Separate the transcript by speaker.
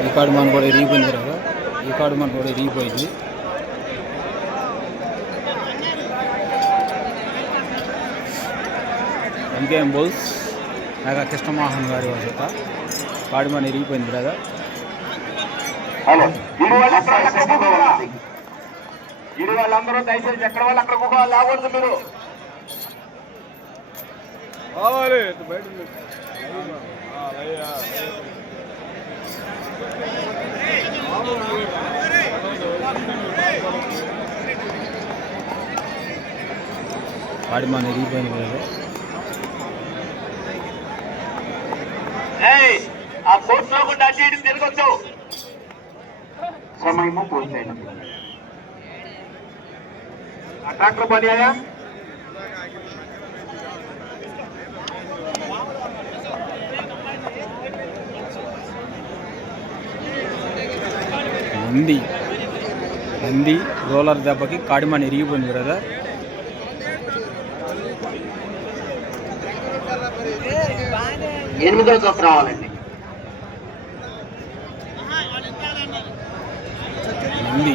Speaker 1: ఈ కాడు మన కూడా ఇరిగిపోయింది కదా. ఈ కాడు మన కూడా ఇరిగిపోయింది ఇంకేం బోల్స్ నాగా కృష్ణమోహన్ గారి వసత కాడు మన ఇరిగిపోయింది కదా
Speaker 2: ఇరు ఎక్కడ వాళ్ళందరూ దయచేసి వాళ్ళు అక్కడ కూకోవాలి లాగకూడదు మీరు.
Speaker 1: కాడు మన
Speaker 2: ఏయ్, ఆ కోర్టులో కూడా అటు ఇటు తిరగొద్దు. సమయము పూర్తయినది. ఆ ట్రాక్టర్ పని అయ్యా
Speaker 1: నంది. నంది రోలర్ దెబ్బకి కాడిమని ఇరిగిపోయింది కదా
Speaker 2: ఎనిమిదో జత రావాలండి.
Speaker 1: నంది.